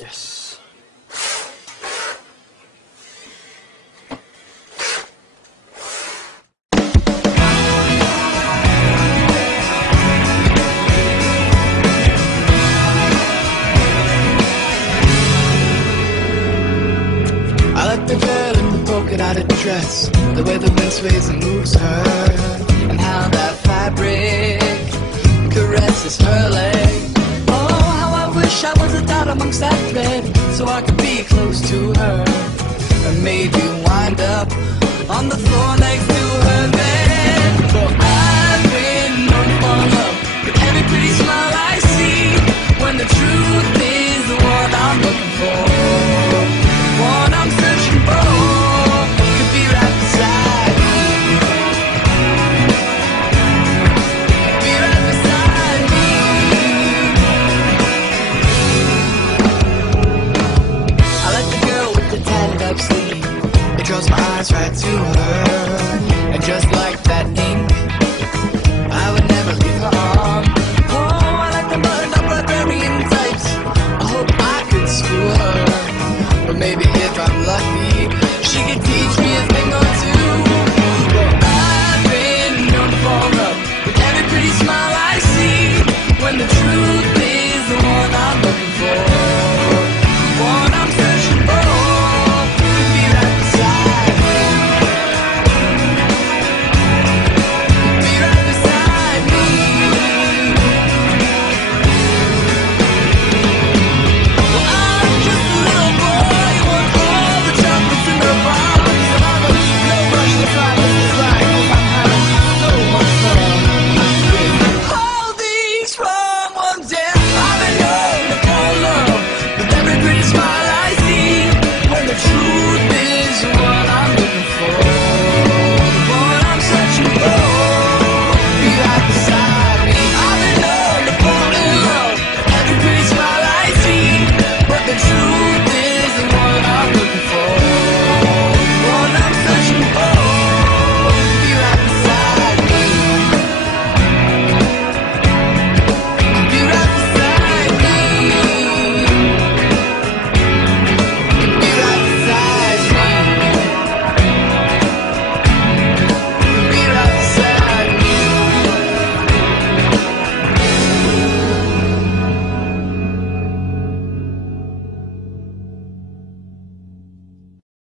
Yes. I like the girl in the polka-dotted dress, the way the wind sways and moves her, and how that fabric caresses her leg. Oh, how I wish I was a dot amongst that thread, so I could be close to her, and maybe wind up on the floor next to her bed. For I've been known to fall in love with every pretty smile I see, when the truth is